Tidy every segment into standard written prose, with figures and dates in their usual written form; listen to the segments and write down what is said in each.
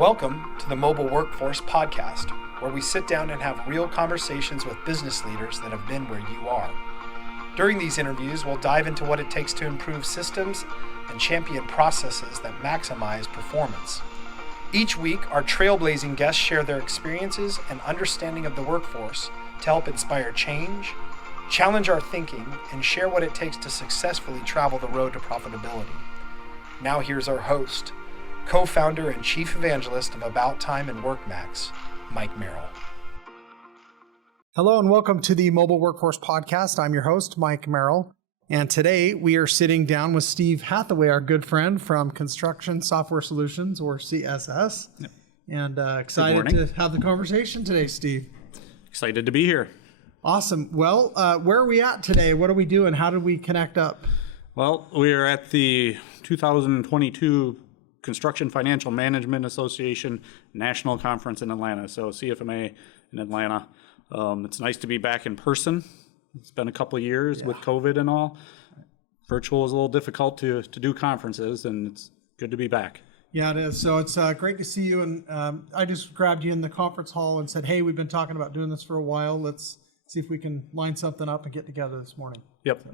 Welcome to the Mobile Workforce Podcast, where we sit down and have real conversations with business leaders that have been where you are. During these interviews, we'll dive into what it takes to improve systems and champion processes that maximize performance. Each week, our trailblazing guests share their experiences and understanding of the workforce to help inspire change, challenge our thinking, and share what it takes to successfully travel the road to profitability. Now here's our host, co-founder and chief evangelist of About Time and WorkMax, Mike Merrill. Hello and welcome to the Mobile Workforce Podcast. I'm your host, Mike Merrill. And today we are sitting down with Steve Hathaway, our good friend from Construction Software Solutions, or CSS. Yep. And excited to have the conversation today, Steve. Excited to be here. Awesome. Well, where are we at today? What are we doing? How did we connect up? Well, we are at the 2022 Construction Financial Management Association National Conference in Atlanta, so CFMA in Atlanta. It's nice to be back in person. It's been a couple of years with COVID and all. Virtual is a little difficult to do conferences, and it's good to be back. Yeah, it is. So it's great to see you. And I just grabbed you in the conference hall and said, hey, we've been talking about doing this for a while. Let's see if we can line something up and get together this morning. Yep.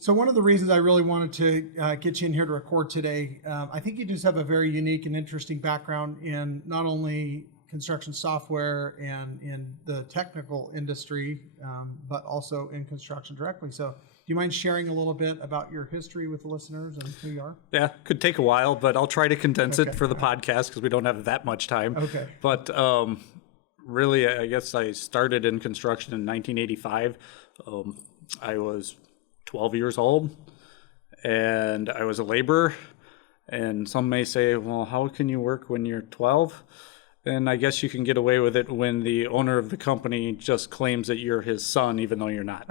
So one of the reasons I really wanted to get you in here to record today, I think you just have a very unique and interesting background in not only construction software and in the technical industry, but also in construction directly. So do you mind sharing a little bit about your history with the listeners and who you are? Yeah, could take a while, but I'll try to condense it for the podcast because we don't have that much time. Okay. But really, I guess I started in construction in 1985. I was 12 years old, and I was a laborer. And some may say, well, how can you work when you're 12? And I guess you can get away with it when the owner of the company just claims that you're his son, even though you're not.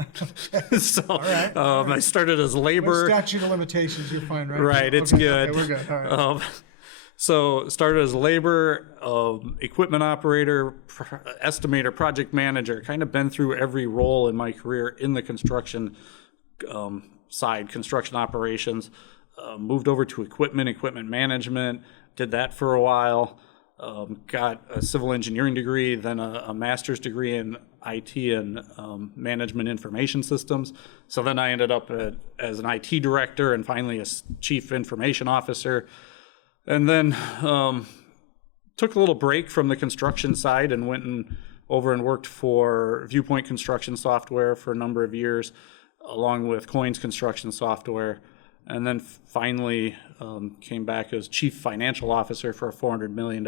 So all right. I started as a laborer. Statute of limitations, you're fine, right? Right, it's good. Okay, we're good. All right. So started as a laborer, equipment operator, estimator, project manager, kind of been through every role in my career in the construction side, construction operations. Moved over to equipment management, did that for a while. Got a civil engineering degree, then a master's degree in IT and management information systems. So then I ended up as an IT director and finally a chief information officer. And then took a little break from the construction side and went over and worked for Viewpoint Construction Software for a number of years, along with Coins Construction Software. And then finally came back as chief financial officer for a $400 million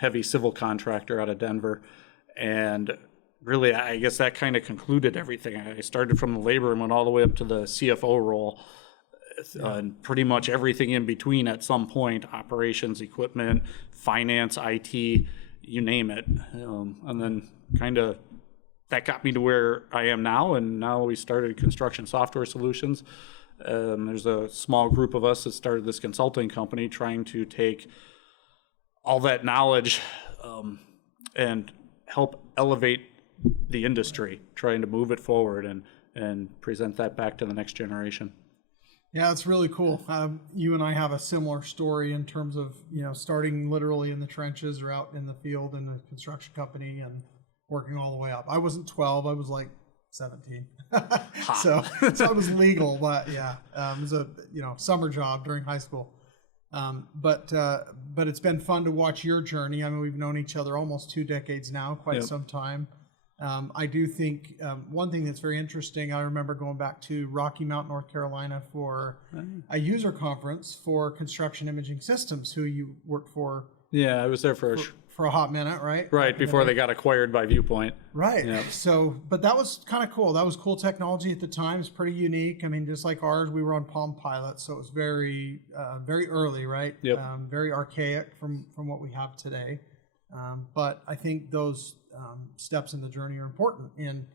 heavy civil contractor out of Denver. And really, I guess that kind of concluded everything. I started from the labor and went all the way up to the CFO role, and pretty much everything in between at some point: operations, equipment, finance, IT, you name it. And then kind of that got me to where I am now. And now we started Construction Software Solutions. There's a small group of us that started this consulting company trying to take all that knowledge and help elevate the industry, trying to move it forward and present that back to the next generation. Yeah, it's really cool. You and I have a similar story in terms of, starting literally in the trenches or out in the field in a construction company and working all the way up. I wasn't 12, I was like 17. so it was legal, but yeah, it was a summer job during high school. But it's been fun to watch your journey. I mean, we've known each other almost 2 decades now, quite some time. I do think one thing that's very interesting, I remember going back to Rocky Mount, North Carolina for a user conference for Construction Imaging Systems, who you worked for. Yeah, I was there for a hot minute, right? Right, before they got acquired by Viewpoint. Right. Yep. So, but that was kind of cool. That was cool technology at the time. It's pretty unique. I mean, just like ours, we were on Palm Pilot, so it was very, very early, right? Yep. Very archaic from what we have today. But I think those steps in the journey are important in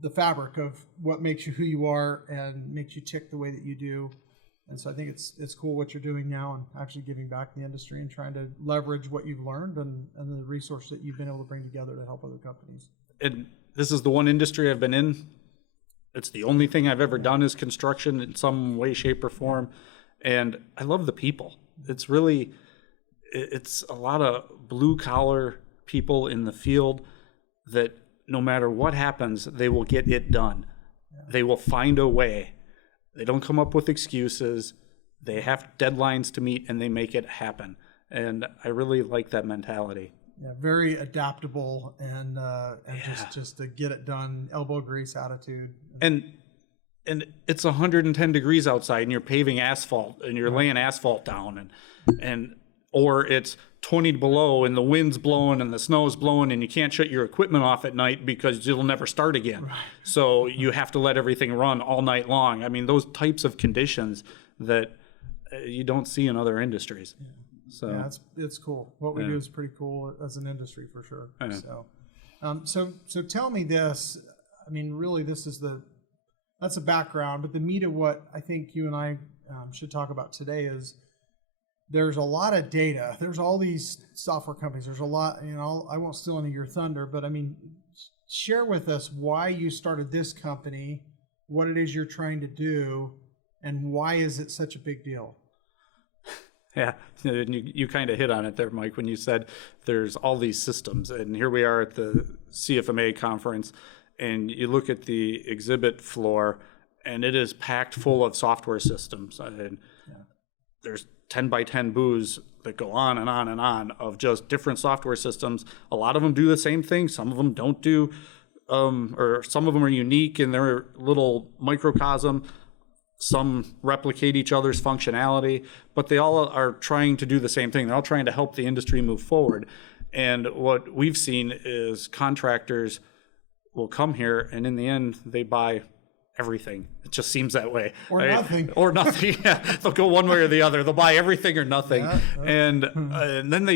the fabric of what makes you who you are and makes you tick the way that you do. And so I think it's cool what you're doing now and actually giving back to the industry and trying to leverage what you've learned and the resource that you've been able to bring together to help other companies. And this is the one industry I've been in. It's the only thing I've ever done is construction in some way, shape, or form. And I love the people. It's really, it's a lot of blue collar people in the field that no matter what happens, they will get it done. They will find a way. They don't come up with excuses. They have deadlines to meet and they make it happen. And I really like that mentality. Yeah, very adaptable and just to get it done, elbow grease attitude. And it's 110 degrees outside and you're paving asphalt and you're laying asphalt down and or it's 20 below and the wind's blowing and the snow's blowing and you can't shut your equipment off at night because it'll never start again. Right. So you have to let everything run all night long. I mean, those types of conditions that you don't see in other industries. Yeah. So yeah, it's cool. What we do is pretty cool as an industry for sure. So tell me this. I mean, really, that's a background, but the meat of what I think you and I should talk about today is there's a lot of data. There's all these software companies. There's a lot. I won't steal any of your thunder, but I mean, share with us why you started this company, what it is you're trying to do, and why is it such a big deal? Yeah, you kind of hit on it there, Mike, when you said there's all these systems. And here we are at the CFMA conference, and you look at the exhibit floor, and it is packed full of software systems. And there's 10 by 10 booths that go on and on and on of just different software systems. A lot of them do the same thing. Some of them don't do, or some of them are unique in their little microcosm. Some replicate each other's functionality, but they all are trying to do the same thing. They're all trying to help the industry move forward. And what we've seen is contractors will come here, and in the end, they buy everything. It just seems that way. Or nothing. Or nothing. Yeah. They'll go one way or the other. They'll buy everything or nothing. Yeah. And then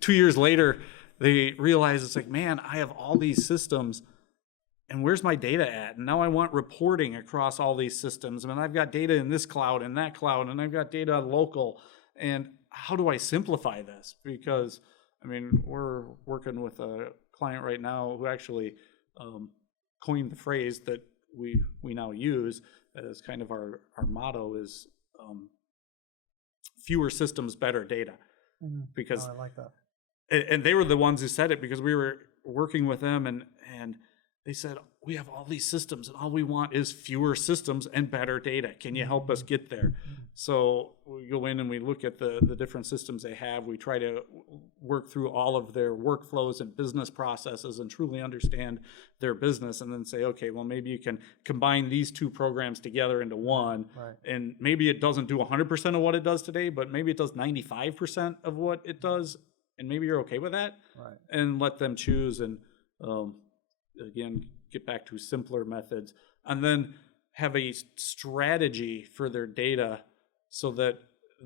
2 years later, they realize it's like, man, I have all these systems. And where's my data at? And now I want reporting across all these systems. I mean, I've got data in this cloud and that cloud, and I've got data local. And how do I simplify this? Because, I mean, we're working with a client right now who actually coined the phrase that we now use as kind of our motto is fewer systems, better data. Mm-hmm. Because I like that. And they were the ones who said it because we were working with them and they said, we have all these systems and all we want is fewer systems and better data. Can you help us get there? So we go in and we look at the different systems they have. We try to work through all of their workflows and business processes and truly understand their business and then say, okay, well, maybe you can combine these two programs together into one. Right. And maybe it doesn't do 100% of what it does today, but maybe it does 95% of what it does. And maybe you're okay with that. Right. And let them choose and, again, get back to simpler methods, and then have a strategy for their data so that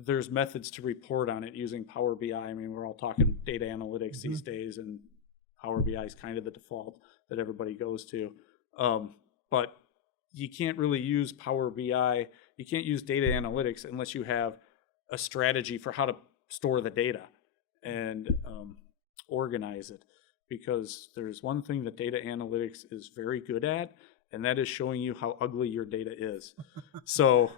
there's methods to report on it using Power BI. I mean, we're all talking data analytics these days, and Power BI is kind of the default that everybody goes to. But you can't really use Power BI, you can't use data analytics unless you have a strategy for how to store the data and organize it. Because there's one thing that data analytics is very good at, and that is showing you how ugly your data is. So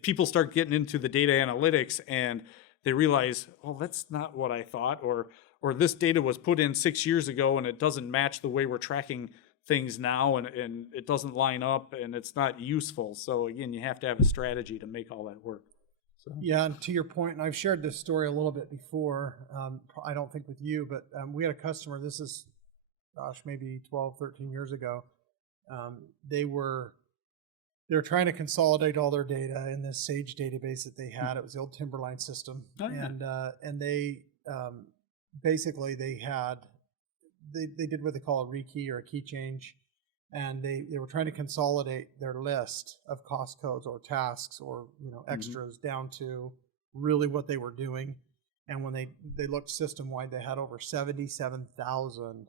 people start getting into the data analytics and they realize, oh, that's not what I thought, or this data was put in 6 years ago and it doesn't match the way we're tracking things now, and it doesn't line up and it's not useful. So again, you have to have a strategy to make all that work. So. Yeah, and to your point, and I've shared this story a little bit before, I don't think with you, but we had a customer, this is, maybe 12, 13 years ago. They were trying to consolidate all their data in this Sage database that they had. It was the old Timberline system. Oh, yeah. And they basically they did what they call a rekey or a key change. And they were trying to consolidate their list of cost codes or tasks or extras down to really what they were doing. And when they looked system wide, they had over 77,000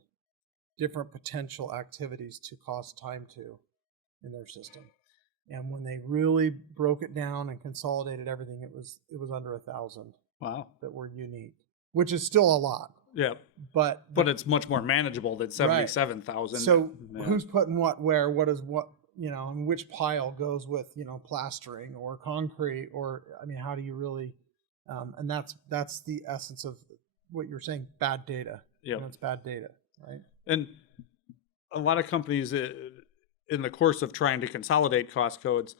different potential activities to cost time to in their system. And when they really broke it down and consolidated everything, it was under 1,000. Wow, that were unique, which is still a lot. Yeah, but it's much more manageable than 77,000. Right. So who's putting what where? What is what? And which pile goes with plastering or concrete? Or I mean, how do you really And that's the essence of what you're saying, bad data. Yeah. It's bad data, right? And a lot of companies in the course of trying to consolidate cost codes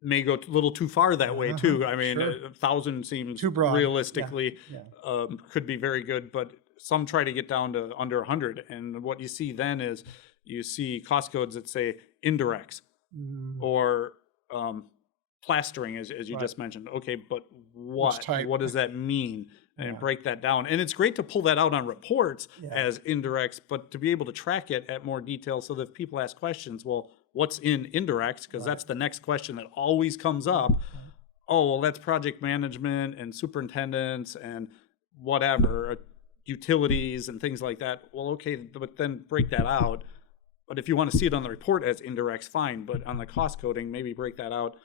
may go a little too far that way too. I mean, Sure. 1,000 seems Too broad. realistically Yeah. could be very good, but some try to get down to under 100. And what you see then is you see cost codes that say indirects or plastering, as you just mentioned. Okay, but what does that mean? And break that down. And it's great to pull that out on reports as indirects, but to be able to track it at more detail so that if people ask questions, well, what's in indirects? Because that's the next question that always comes up. Oh, well, that's project management and superintendents and whatever, utilities and things like that. Well, okay, but then break that out. But if you want to see it on the report as indirects, fine. But on the cost coding, maybe break that out,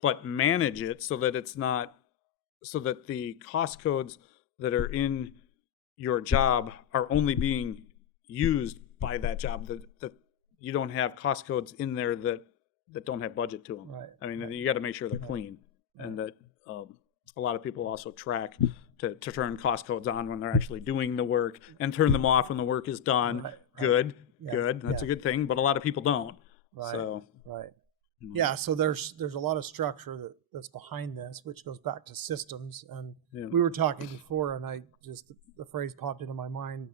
but manage it so that it's not, so that the cost codes that are in your job are only being used by that job, that you don't have cost codes in there that don't have budget to them. Right. I mean, you got to make sure they're clean, and that a lot of people also track to turn cost codes on when they're actually doing the work and turn them off when the work is done. Right. Good. That's a good thing, but a lot of people don't. Right. So. Right. Yeah, so there's a lot of structure that's behind this, which goes back to systems. And we were talking before, and the phrase popped into my mind.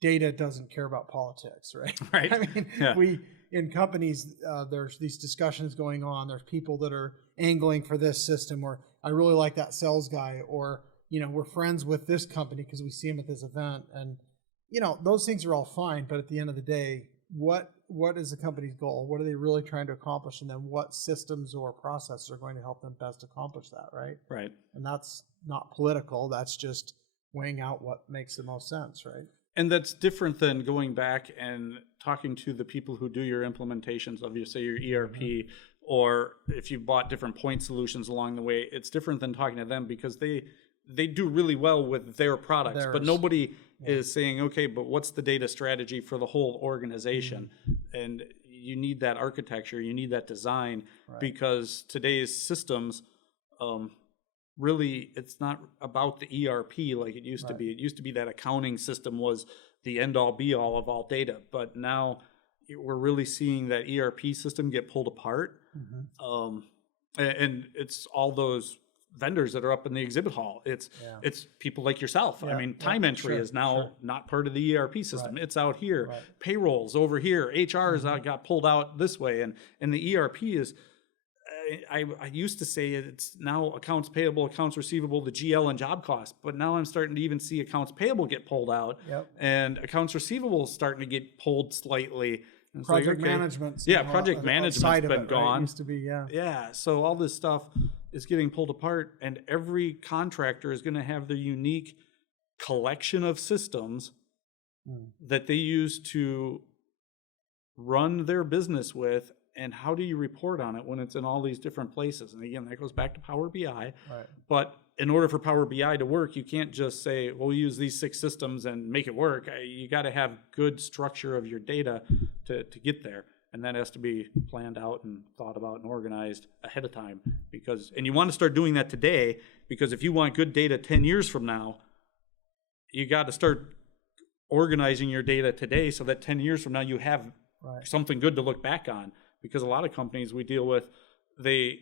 Data doesn't care about politics, right? Right. I mean, we in companies, there's these discussions going on. There's people that are angling for this system, or I really like that sales guy, or we're friends with this company because we see him at this event, and those things are all fine. But at the end of the day, what is the company's goal? What are they really trying to accomplish? And then what systems or processes are going to help them best accomplish that, right? Right. And that's not political. That's just weighing out what makes the most sense, right? And that's different than going back and talking to the people who do your implementations of, say, your ERP, or if you bought different point solutions along the way. It's different than talking to them because they do really well with their products, but nobody is saying, okay, but what's the data strategy for the whole organization? And you need that architecture, you need that design, because today's systems, really, it's not about the ERP like it used to be. It used to be that accounting system was the end-all, be-all of all data, but now we're really seeing that ERP system get pulled apart, and it's all those vendors that are up in the exhibit hall. It's people like yourself. I mean, time entry is now not part of the ERP system. It's out here. Payrolls over here. HR's got pulled out this way, and the ERP is. I used to say it's now accounts payable, accounts receivable, the GL and job costs, but now I'm starting to even see accounts payable get pulled out, and accounts receivable starting to get pulled slightly. And project management. Project management's been gone. Right? It used to be, Yeah, so all this stuff is getting pulled apart, and every contractor is going to have their unique collection of systems that they use to run their business with. And how do you report on it when it's in all these different places? And again, that goes back to Power BI. Right. But in order for Power BI to work, you can't just say, well, we'll use these 6 systems and make it work. You got to have good structure of your data to get there. And that has to be planned out and thought about and organized ahead of time. And you want to start doing that today, because if you want good data 10 years from now, you got to start organizing your data today so that 10 years from now you have something good to look back on. Because a lot of companies we deal with, they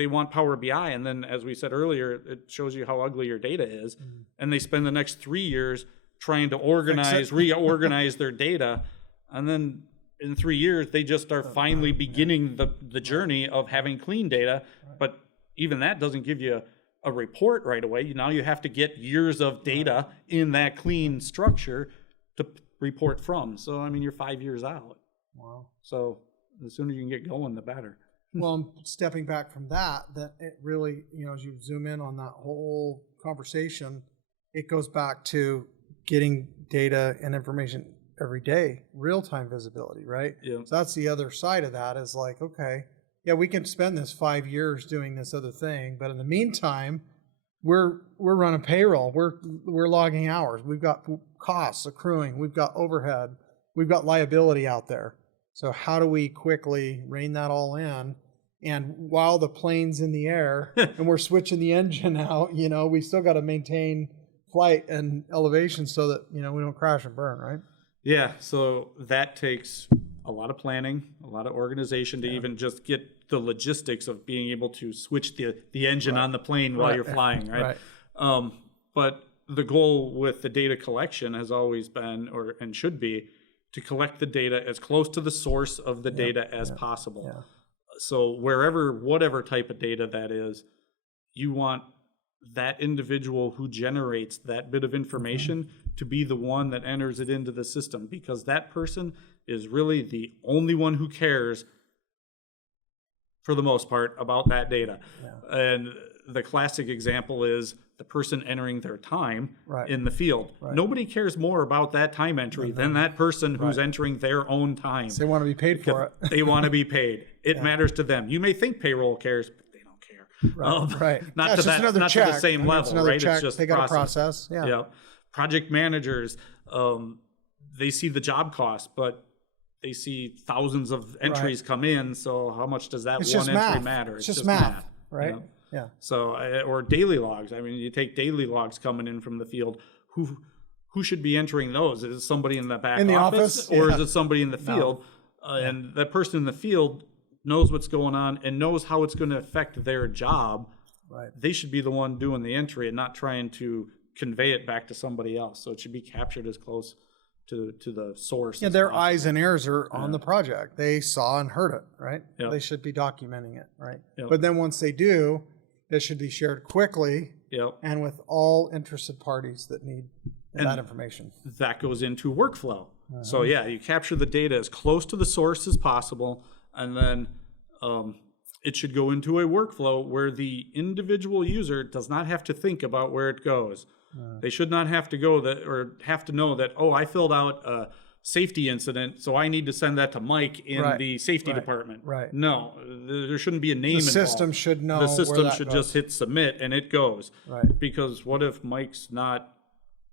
want Power BI, and then, as we said earlier, it shows you how ugly your data is, and they spend the next 3 years trying to reorganize their data, and then in 3 years they just are finally beginning the journey of having clean data. But even that doesn't give you a report right away. Now you have to get years of data in that clean structure to report from. So I mean, you're 5 years out. Wow. So the sooner you can get going, the better. Well, stepping back from that it really, as you zoom in on that whole conversation, it goes back to getting data and information every day, real-time visibility, right? Yeah. So that's the other side of that, is like, okay, yeah, we can spend this 5 years doing this other thing, but in the meantime, we're running payroll, we're logging hours, we've got costs accruing, we've got overhead, we've got liability out there. So how do we quickly rein that all in And while the plane's in the air and we're switching the engine out, you know, we still got to maintain flight and elevation so that, you know, we don't crash and burn, right? Yeah, so that takes a lot of planning, a lot of organization to even just get the logistics of being able to switch the engine on the plane while you're flying, right? But the goal with the data collection has always been, and should be, to collect the data as close to the source of the data as possible. Yeah. So whatever type of data that is, you want that individual who generates that bit of information to be the one that enters it into the system, because that person is really the only one who cares, for the most part, about that data. Yeah. And the classic example is the person entering their time in the field. Right. Nobody cares more about that time entry than that person who's entering their own time. They want to be paid for it. They want to be paid. It matters to them. You may think payroll cares, but they don't care. Right. Not to the same level, right? Check. It's just they got a process. Yeah. Yeah. Project managers, they see the job cost, but they see thousands of entries come in. So how much does that one entry matter? It's just math, right? You know? Yeah. So, or daily logs. I mean, you take daily logs coming in from the field. Who should be entering those? Is it somebody in the back office, or is it somebody in the field? And that person in the field knows what's going on and knows how it's going to affect their job. Right. They should be the one doing the entry and not trying to convey it back to somebody else. So it should be captured as close to the source. Yeah, their eyes and ears are on the project. They saw and heard it, right? Yep. They should be documenting it, right? Yep. But then once they do, it should be shared quickly and with all interested parties that need that information. That goes into workflow. So you capture the data as close to the source as possible, and then it should go into a workflow where the individual user does not have to think about where it goes. They should not have to have to know that, I filled out a safety incident, so I need to send that to Mike in the safety department. Right. No, there shouldn't be a name involved. The system should know. The system should just hit submit and it goes. Right. Because what if Mike's not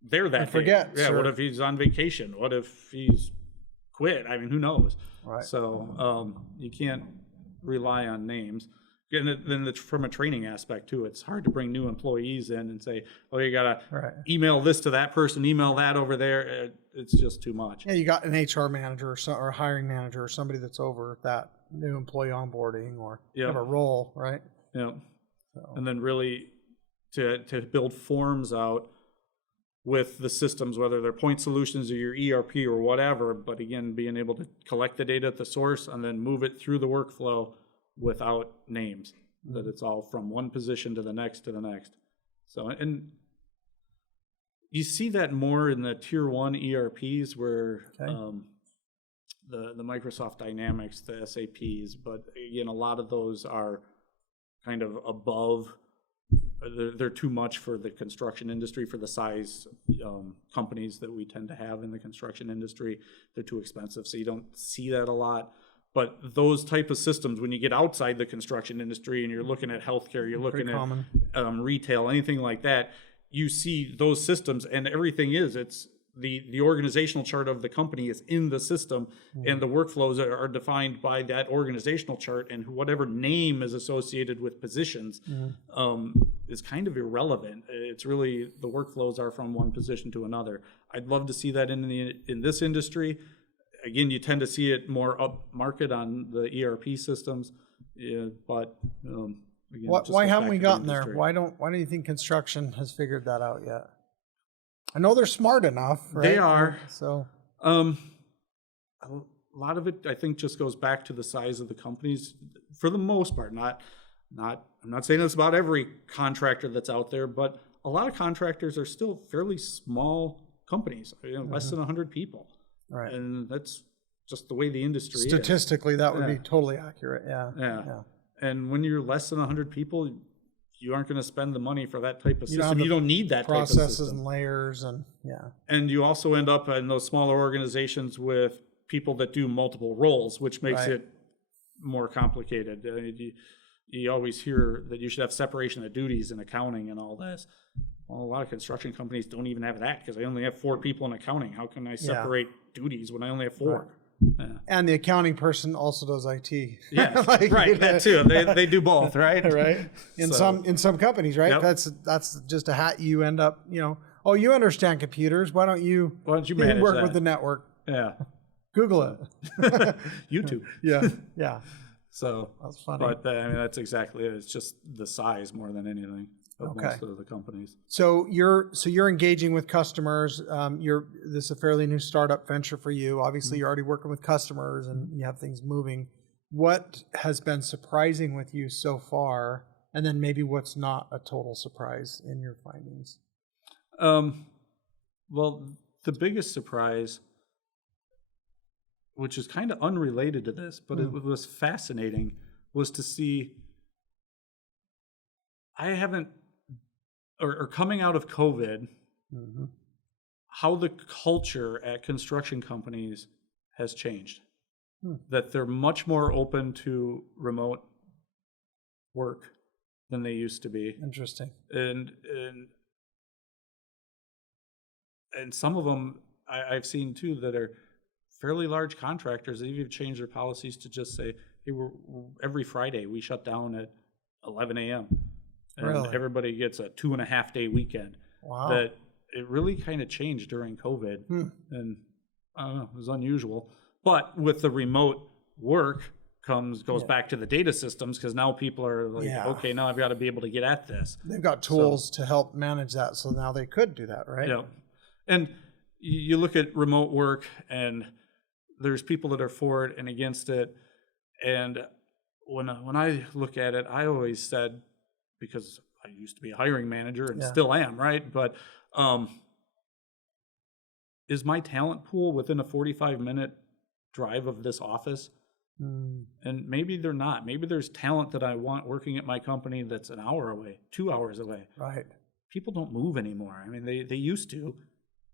there that day? Forget. Yeah. Sure. What if he's on vacation? What if he's quit? I mean, who knows? Right. So you can't rely on names. And then from a training aspect too, it's hard to bring new employees in and say, you gotta email this to that person, email that over there. It's just too much. Yeah, you got an HR manager or a hiring manager or somebody that's over that new employee onboarding or have a role, right? Yeah. So. And then really to build forms out with the systems, whether they're point solutions or your ERP or whatever, but again, being able to collect the data at the source and then move it through the workflow without names, that it's all from one position to the next to the next. So, and you see that more in the tier 1 ERPs where the Microsoft Dynamics, the SAPs, but again, a lot of those are kind of above, they're too much for the construction industry, for the size companies that we tend to have in the construction industry. They're too expensive, so you don't see that a lot. But those type of systems, when you get outside the construction industry and you're looking at healthcare, you're looking at retail, anything like that, you see those systems, and everything it's the organizational chart of the company is in the system, and the workflows are defined by that organizational chart, and whatever name is associated with positions is kind of irrelevant. It's really the workflows are from one position to another. I'd love to see that in this industry. Again, you tend to see it more up market on the ERP systems, but again, why haven't we gotten there? Why do you think construction has figured that out yet? I know they're smart enough, right? They are. So a lot of it, I think, just goes back to the size of the companies, for the most part. I'm not saying this about every contractor that's out there, but a lot of contractors are still fairly small companies, less than 100 people. Right. And that's just the way the industry is. Statistically, that would be totally accurate. Yeah. And when you're less than 100 people, you aren't going to spend the money for that type of system. You don't need that type of system. Processes and layers and And you also end up in those smaller organizations with people that do multiple roles, which makes it more complicated. You always hear that you should have separation of duties in accounting and all this. Well, a lot of construction companies don't even have that because they only have 4 people in accounting. How can I separate duties when I only have 4? Yeah. And the accounting person also does IT. Yeah, Like, right. That too. They do both, right? Right. In some companies, right? Yep. That's just a hat you end up, oh, you understand computers. Why don't you manage work that? with the network? Yeah. Google it. YouTube. Yeah. So That's funny. But I mean, that's exactly it. It's just the size more than anything of most of the companies. So you're engaging with customers. This is a fairly new startup venture for you. Obviously, you're already working with customers and you have things moving. What has been surprising with you so far, and then maybe what's not a total surprise in your findings? Well, the biggest surprise, which is kind of unrelated to this, but it was fascinating, was to see. I haven't. Or coming out of COVID, how the culture at construction companies has changed. That they're much more open to remote work than they used to be. Interesting. And some of them I've seen too that are fairly large contractors. They've even changed their policies to just say, hey, every Friday we shut down at 11 a.m. And everybody gets a 2.5 day weekend. Wow. That it really kind of changed during COVID. And I don't know, it was unusual. But with the remote work goes back to the data systems, because now people are like, okay, now I've got to be able to get at this. They've got tools to help manage that, so now they could do that, right? Yeah. And you look at remote work, and there's people that are for it and against it. And when I look at it, I always said, because I used to be a hiring manager and still am, right? But is my talent pool within a 45-minute drive of this office? And maybe they're not. Maybe there's talent that I want working at my company that's an hour away, 2 hours away. Right. People don't move anymore. I mean, they used to,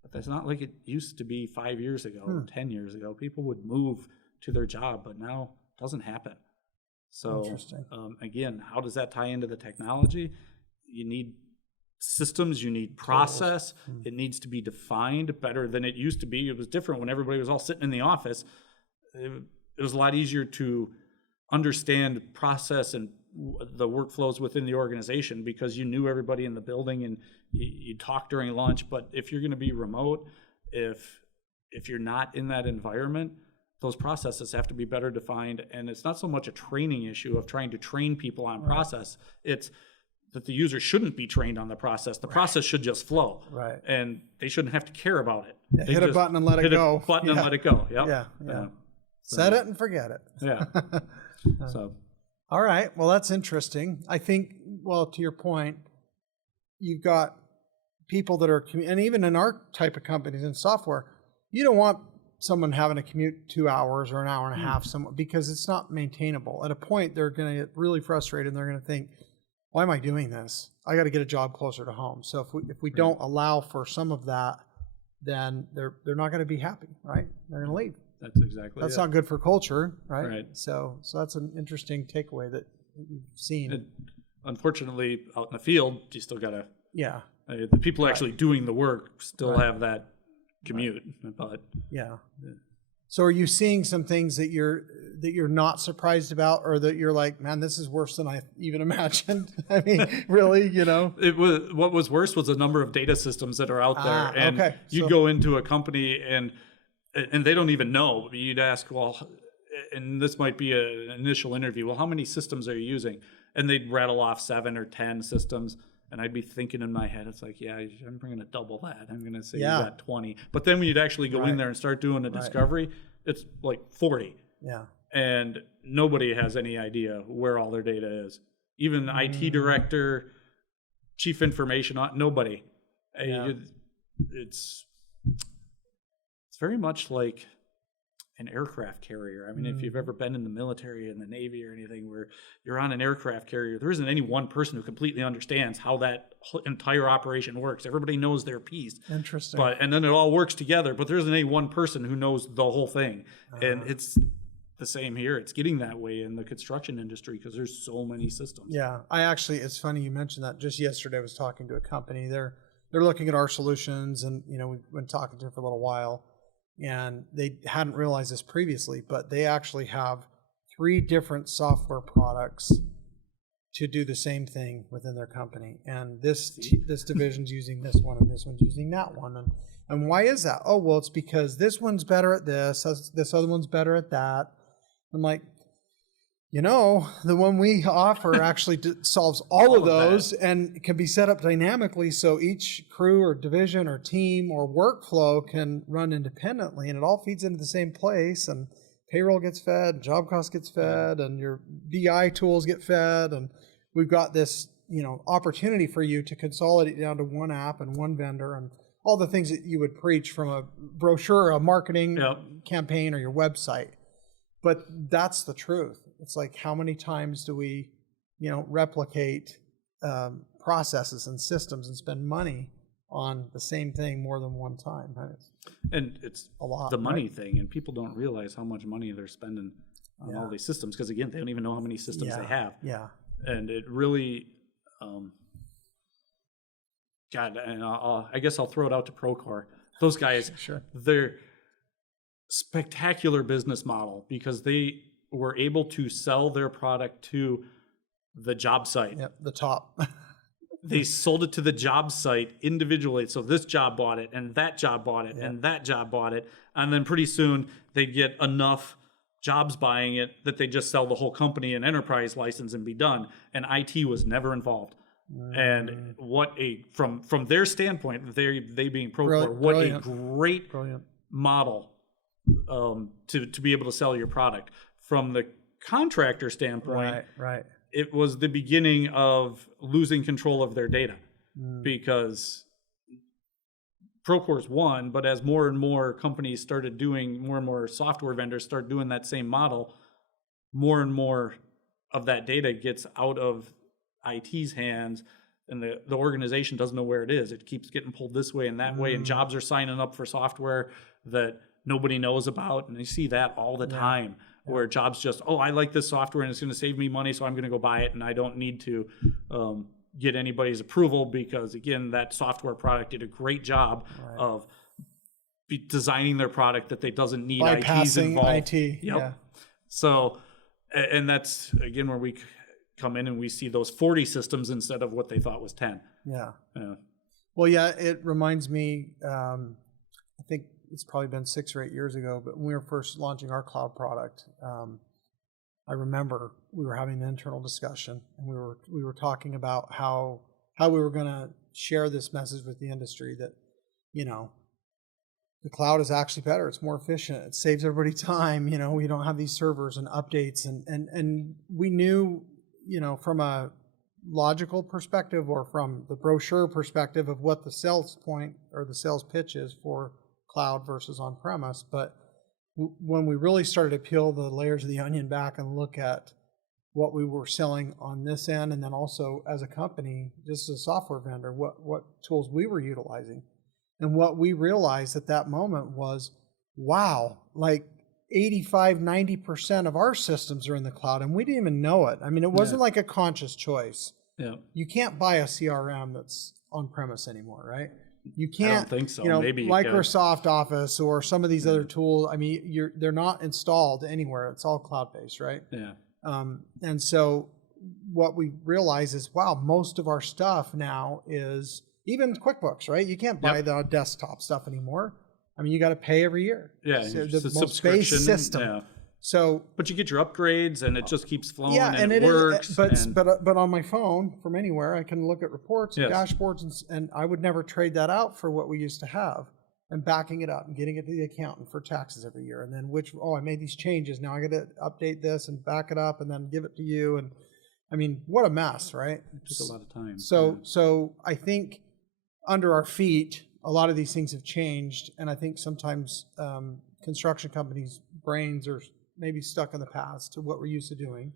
but that's not like it used to be 5 years ago, 10 years ago. People would move to their job, but now it doesn't happen. So again, how does that tie into the technology? You need systems, you need process. It needs to be defined better than it used to be. It was different when everybody was all sitting in the office. It was a lot easier to understand process and the workflows within the organization because you knew everybody in the building and you talked during lunch. But if you're going to be remote, if you're not in that environment, those processes have to be better defined. And it's not so much a training issue of trying to train people on process. It's that the user shouldn't be trained on the process. The process should just flow. Right. And they shouldn't have to care about it. Yeah, hit a button and let it go. Hit a button and let it go. Yep. Yeah. Set it and forget it. Yeah. So. All right. Well, that's interesting. I think, well, to your point, you've got people that are, and even in our type of companies in software, you don't want someone having to commute 2 hours or an hour and a half because it's not maintainable. At a point, they're going to get really frustrated and they're going to think, why am I doing this? I got to get a job closer to home. So if we don't allow for some of that, then they're not going to be happy, right? They're going to leave. That's exactly That's not good for culture, right? Right. So that's an interesting takeaway that you've seen. And unfortunately, out in the field, you still got to. Yeah. The people actually doing the work still have that commute, but So are you seeing some things that you're not surprised about, or that you're like, man, this is worse than I even imagined? I mean, really, It was, what was worse was the number of data systems that are out there, and you go into a company and they don't even know. You'd ask, well, and this might be an initial interview. Well, how many systems are you using? And they'd rattle off 7 or 10 systems. And I'd be thinking in my head, it's like, I'm going to double that. I'm going to say you got 20. But then when you'd actually go in there and start doing a discovery, it's like 40. Yeah. And nobody has any idea where all their data is. Even IT director, chief information, nobody. Yeah. It's very much like an aircraft carrier. I mean, if you've ever been in the military, in the Navy or anything, where you're on an aircraft carrier, there isn't any one person who completely understands how that entire operation works. Everybody knows their piece. Interesting. And then it all works together, but there isn't any one person who knows the whole thing. And it's the same here. It's getting that way in the construction industry because there's so many systems. Yeah. It's funny you mentioned that. Just yesterday I was talking to a company. They're looking at our solutions, and we've been talking to them for a little while. and they hadn't realized this previously, but they actually have 3 different software products to do the same thing within their company. And this division's using this one, and this one's using that one. And why is that? Oh, well, it's because this one's better at this other one's better at that. I'm like, the one we offer actually solves all of those and can be set up dynamically, so each crew or division or team or workflow can run independently, and it all feeds into the same place, and payroll gets fed, job cost gets fed, and your BI tools get fed, and we've got this opportunity for you to consolidate down to one app and one vendor and all the things that you would preach from a brochure, a marketing campaign, or your website. But that's the truth. It's like, how many times do we, replicate processes and systems and spend money on the same thing more than one time? And it's a lot, the money thing, and people don't realize how much money they're spending on all these systems, because again, they don't even know how many systems they have. Yeah. And it really, God, and I guess I'll throw it out to Procore. Those guys, Sure. They're spectacular business model, because they were able to sell their product to the job site. Yep, the top. They sold it to the job site individually. So this job bought it, and that job bought it, and that job bought it. And then pretty soon they get enough jobs buying it that they just sell the whole company an enterprise license and be done. And IT was never involved. And what from their standpoint, they being Procore, what a great model to be able to sell your product. From the contractor standpoint, right. It was the beginning of losing control of their data, because Procore's won, but as more and more companies started doing, more and more software vendors start doing that same model, more and more of that data gets out of IT's hands, and the organization doesn't know where it is. It keeps getting pulled this way and that way, and jobs are signing up for software that nobody knows about, and you see that all the time. Where jobs just, I like this software and it's going to save me money, so I'm going to go buy it, and I don't need to get anybody's approval, because again, that software product did a great job of designing their product that they doesn't need IT's involved. IT. Yep. So, and that's again where we come in and we see those 40 systems instead of what they thought was 10. Yeah. Well, it reminds me, I think it's probably been 6 or 8 years ago, but when we were first launching our cloud product, I remember we were having an internal discussion, and we were talking about how we were going to share this message with the industry that, the cloud is actually better. It's more efficient. It saves everybody time. We don't have these servers and updates, and we knew, from a logical perspective or from the brochure perspective of what the sales point or the sales pitch is for cloud versus on-premise. But when we really started to peel the layers of the onion back and look at what we were selling on this end, and then also as a company, just as a software vendor, what tools we were utilizing, and what we realized at that moment was, wow, like 85-90% of our systems are in the cloud, and we didn't even know it. I mean, it wasn't like a conscious choice. Yeah. You can't buy a CRM that's on-premise anymore, right? You can't. I don't think so. Maybe Microsoft Office or some of these other tools. I mean, they're not installed anywhere. It's all cloud-based, right? Yeah. And so what we realize is, wow, most of our stuff now is even QuickBooks, right? You can't buy the desktop stuff anymore. I mean, you got to pay every year. Yeah, so the most base subscription system. Yeah. So, but you get your upgrades, and it just keeps flowing. Yeah, and it works. But on my phone from anywhere, I can look at reports, and dashboards, and I would never trade that out for what we used to have, and backing it up and getting it to the accountant for taxes every year, and then I made these changes. Now I got to update this and back it up, and then give it to you. And I mean, what a mess, right? It took a lot of time. So I think under our feet, a lot of these things have changed, and I think sometimes construction companies' brains are maybe stuck in the past to what we're used to doing.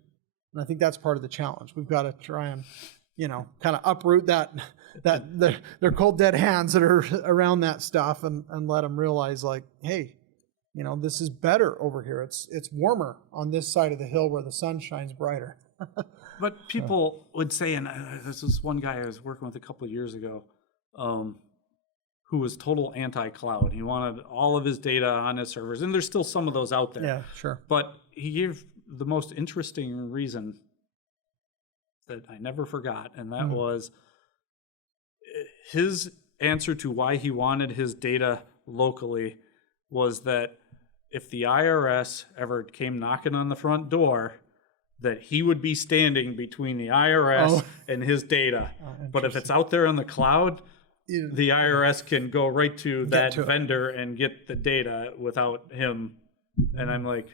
And I think that's part of the challenge. We've got to try and, kind of uproot their cold dead hands that are around that stuff, and let them realize, like, hey, this is better over here. It's warmer on this side of the hill where the sun shines brighter. But people would say, and this is one guy I was working with a couple of years ago, who was total anti-cloud. He wanted all of his data on his servers, and there's still some of those out there. Yeah, sure. But he gave the most interesting reason that I never forgot, and that was his answer to why he wanted his data locally was that if the IRS ever came knocking on the front door, that he would be standing between the IRS and his data. But if it's out there in the cloud, the IRS can go right to that vendor and get the data without him. And I'm like,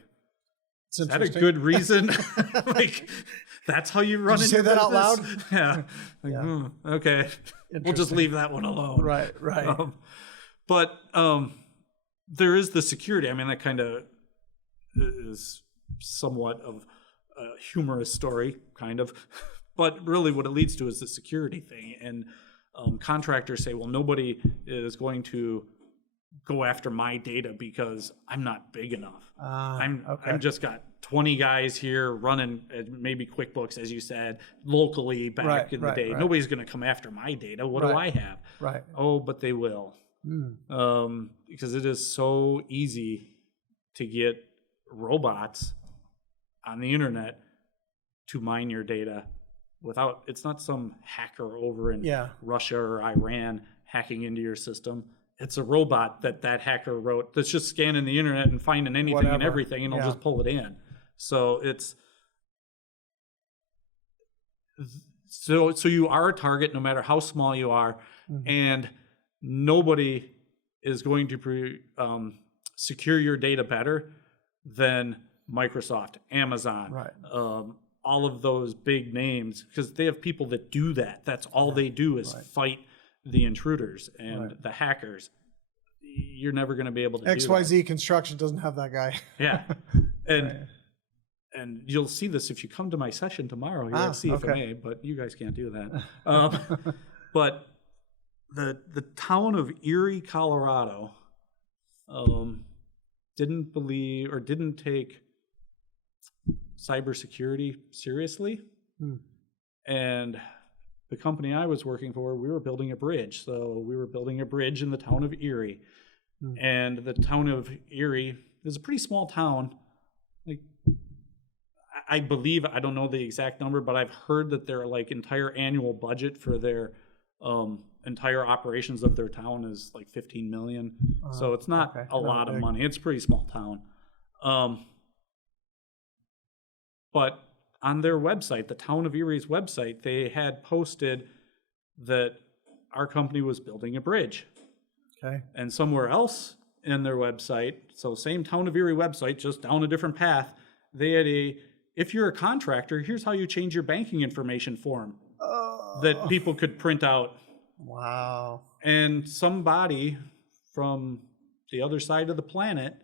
is that a good reason? Like, that's how you run Did you say that out loud? Yeah. Like, okay. We'll just leave that one alone. Right. But there is the security. I mean, that kind of is somewhat of a humorous story, kind of. But really what it leads to is the security thing. And contractors say, well, nobody is going to go after my data because I'm not big enough. I'm just got 20 guys here running maybe QuickBooks, as you said, locally back in the day. Right. Nobody's going to come after my data. What do I have? Right. Oh, but they will. Because it is so easy to get robots on the internet to mine your data without, it's not some hacker over in Russia or Iran hacking into your system. It's a robot that hacker wrote that's just scanning the internet and finding anything and everything, and it'll just pull it in. So it's so you are a target no matter how small you are, and nobody is going to secure your data better than Microsoft, Amazon, all of those big names, because they have people that do that. That's all they do is fight the intruders and the hackers. You're never going to be able to XYZ do that. Construction doesn't have that guy. Yeah. And you'll see this if you come to my session tomorrow here at CFMA, but you guys can't do that. But the town of Erie, Colorado, didn't believe or didn't take cybersecurity seriously. And the company I was working for, we were building a bridge. So we were building a bridge in the town of Erie. And the town of Erie is a pretty small town. Like, I believe, I don't know the exact number, but I've heard that their like entire annual budget for their entire operations of their town is like 15 million. So it's not a lot of money. It's a pretty small town. But on their website, the town of Erie's website, they had posted that our company was building a bridge. And somewhere else in their website, so same town of Erie website, just down a different path, they had if you're a contractor, here's how you change your banking information form that people could print out. Wow. And somebody from the other side of the planet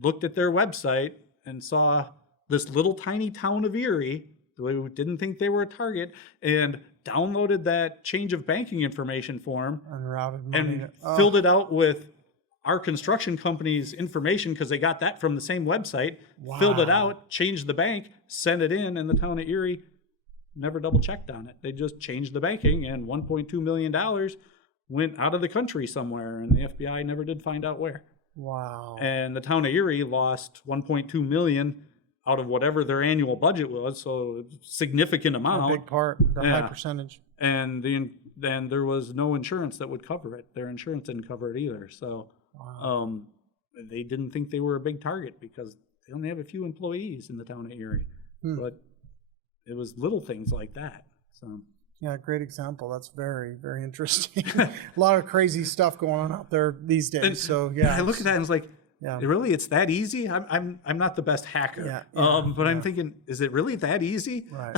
looked at their website and saw this little tiny town of Erie, who didn't think they were a target, and downloaded that change of banking information form and filled it out with our construction company's information, because they got that from the same website, filled it out, changed the bank, sent it in, and the town of Erie never double checked on it. They just changed the banking, and $1.2 million went out of the country somewhere, and the FBI never did find out where. Wow. And the town of Erie lost $1.2 million out of whatever their annual budget was, so significant amount. A big part, the high percentage. And there was no insurance that would cover it. Their insurance didn't cover it either. So they didn't think they were a big target because they only have a few employees in the town of Erie. But it was little things like that. So yeah, great example. That's very, very interesting. A lot of crazy stuff going on out there these days. And so yeah, I look at that and it's like, really, it's that easy? I'm not the best hacker. But I'm thinking, is it really that easy? Right.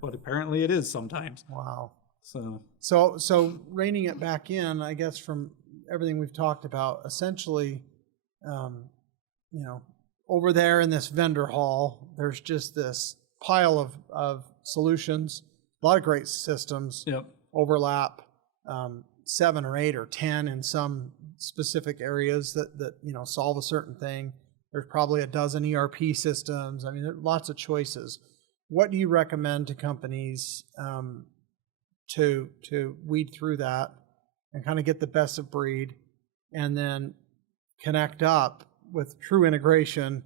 But apparently it is sometimes. Wow. So reining it back in, I guess from everything we've talked about, essentially, over there in this vendor hall, there's just this pile of solutions, a lot of great systems, overlap, 7 or 8 or 10 in some specific areas that solve a certain thing. There's probably a dozen ERP systems. I mean, there are lots of choices. What do you recommend to companies to weed through that and kind of get the best of breed, and then connect up with true integration,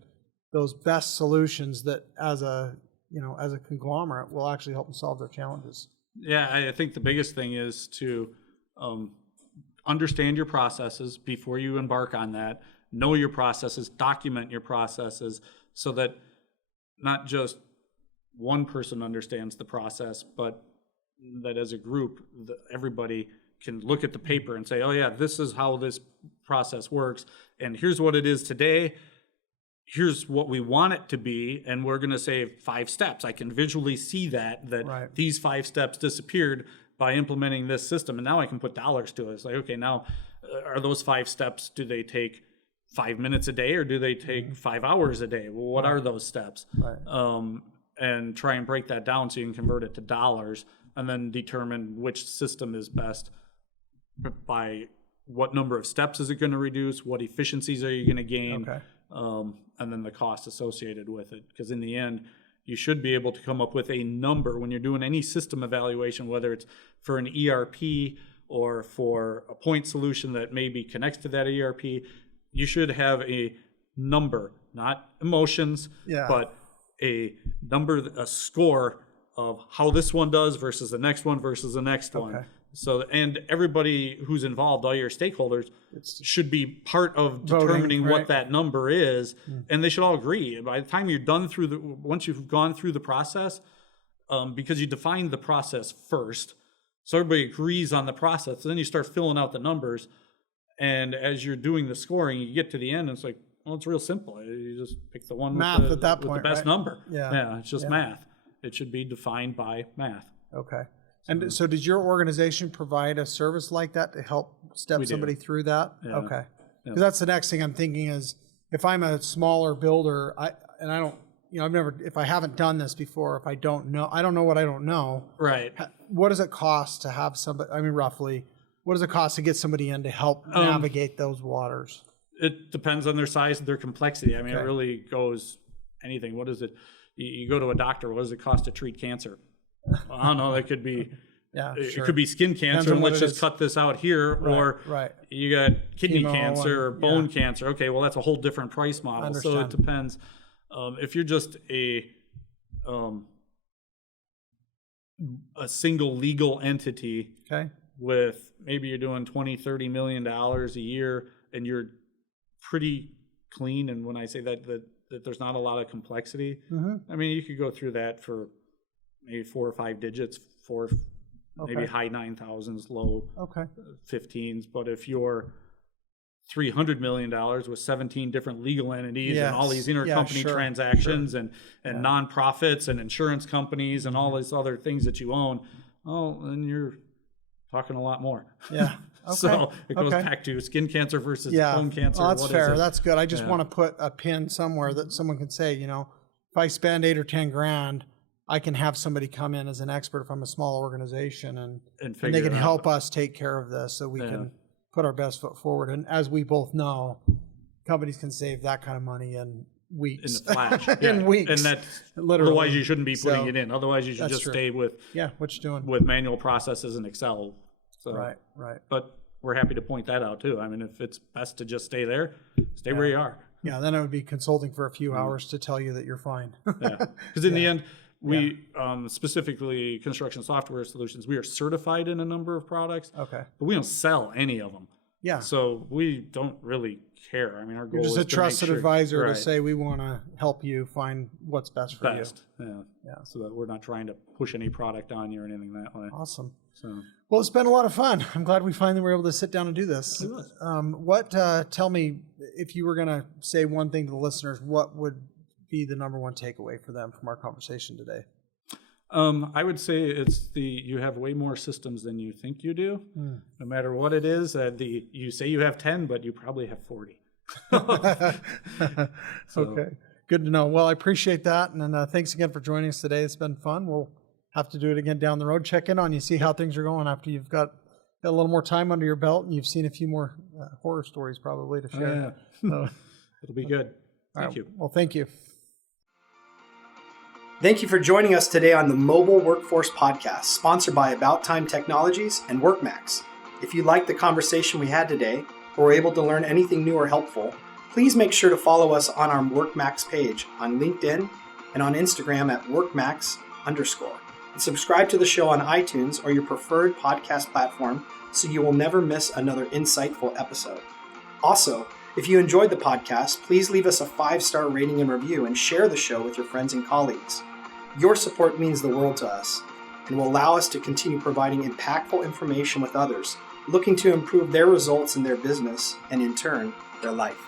those best solutions that as a conglomerate will actually help them solve their challenges. Yeah, I think the biggest thing is to understand your processes before you embark on that. Know your processes, document your processes, so that not just one person understands the process, but that as a group, everybody can look at the paper and say, oh yeah, this is how this process works, and here's what it is today. Here's what we want it to be, and we're going to say 5 steps. I can visually see that Right. these 5 steps disappeared by implementing this system, and now I can put dollars to it. It's like, okay, now are those 5 steps, do they take 5 minutes a day, or do they take 5 hours a day? Well, what are those steps? Right. And try and break that down so you can convert it to dollars, and then determine which system is best by what number of steps is it going to reduce, what efficiencies are you going to gain, Okay. And then the cost associated with it. Because in the end, you should be able to come up with a number when you're doing any system evaluation, whether it's for an ERP or for a point solution that maybe connects to that ERP. You should have a number, not emotions, Yeah. but a number, a score of how this one does versus the next one versus the next one. Okay. So, and everybody who's involved, all your stakeholders, should be part of Voting, determining right. what that number is, and they should all agree. By the time you're done once you've gone through the process, because you defined the process first, so everybody agrees on the process, then you start filling out the numbers, and as you're doing the scoring, you get to the end, and it's like, well, it's real simple. You just pick the one Math with at that the point, best right? number. Yeah. It's just math. It should be defined by math. Okay. And so did your organization provide a service like that to help step somebody through that? Yeah. Okay. Because that's the next thing I'm thinking is, if I'm a smaller builder, if I haven't done this before, if I don't know what I don't know. Right. What does it cost to have somebody, roughly, what does it cost to get somebody in to help navigate those waters? It depends on their size and their complexity. I mean, Okay. It really goes anything. What is it? You go to a doctor, what does it cost to treat cancer? Well, I don't know. That could be, it could be skin cancer, and let's just cut this out here. Or you got kidney cancer or bone cancer. Okay, well, that's a whole different price model. So it depends. If you're just a single legal entity, with maybe you're doing $20-30 million a year, and you're pretty clean, and when I say that there's not a lot of complexity, I mean, you could go through that for maybe 4 or 5 digits, maybe high 9,000s, low 15s. But if you're $300 million with 17 different legal entities and all these intercompany transactions and nonprofits and insurance companies and all these other things that you own, then you're talking a lot more. Yeah. Okay. So it goes back to skin cancer versus bone cancer. That's fair. That's good. I just want to put a pin somewhere that someone can say, if I spend $8 or $10 grand, I can have somebody come in as an expert if I'm a small organization, and they can help us take care of this, so we can put our best foot forward. And as we both know, companies can save that kind of money in weeks. In the flash. In weeks. And that's literally. Otherwise you shouldn't be putting it in. Otherwise you should just stay with what you're doing with manual processes in Excel. So, right. But we're happy to point that out too. I mean, if it's best to just stay there, stay where you are. Yeah, then I would be consulting for a few hours to tell you that you're fine. Because in the end, we specifically construction software solutions, we are certified in a number of products. Okay. But we don't sell any of them. Yeah. So we don't really care. I mean, our goal You're just is a trusted advisor to right. say we want to help you find what's best for you. Yeah. So that we're not trying to push any product on you or anything that way. Awesome. So. Well, it's been a lot of fun. I'm glad we finally were able to sit down and do this. It was. Tell me, if you were going to say one thing to the listeners, what would be the number one takeaway for them from our conversation today? I would say it's you have way more systems than you think you do. No matter what it is, you say you have 10, but you probably have 40. Okay, good to know. Well, I appreciate that, and thanks again for joining us today. It's been fun. We'll have to do it again down the road. Check in on you, see how things are going after you've got a little more time under your belt and you've seen a few more horror stories probably to share. So, it'll be good. Thank you. Well, thank you. Thank you for joining us today on the Mobile Workforce Podcast, sponsored by About Time Technologies and WorkMax. If you liked the conversation we had today, or were able to learn anything new or helpful, please make sure to follow us on our WorkMax page on LinkedIn and on Instagram at WorkMax_. And subscribe to the show on iTunes or your preferred podcast platform so you will never miss another insightful episode. Also, if you enjoyed the podcast, please leave us a 5-star rating and review and share the show with your friends and colleagues. Your support means the world to us and will allow us to continue providing impactful information with others looking to improve their results in their business and, in turn, their life.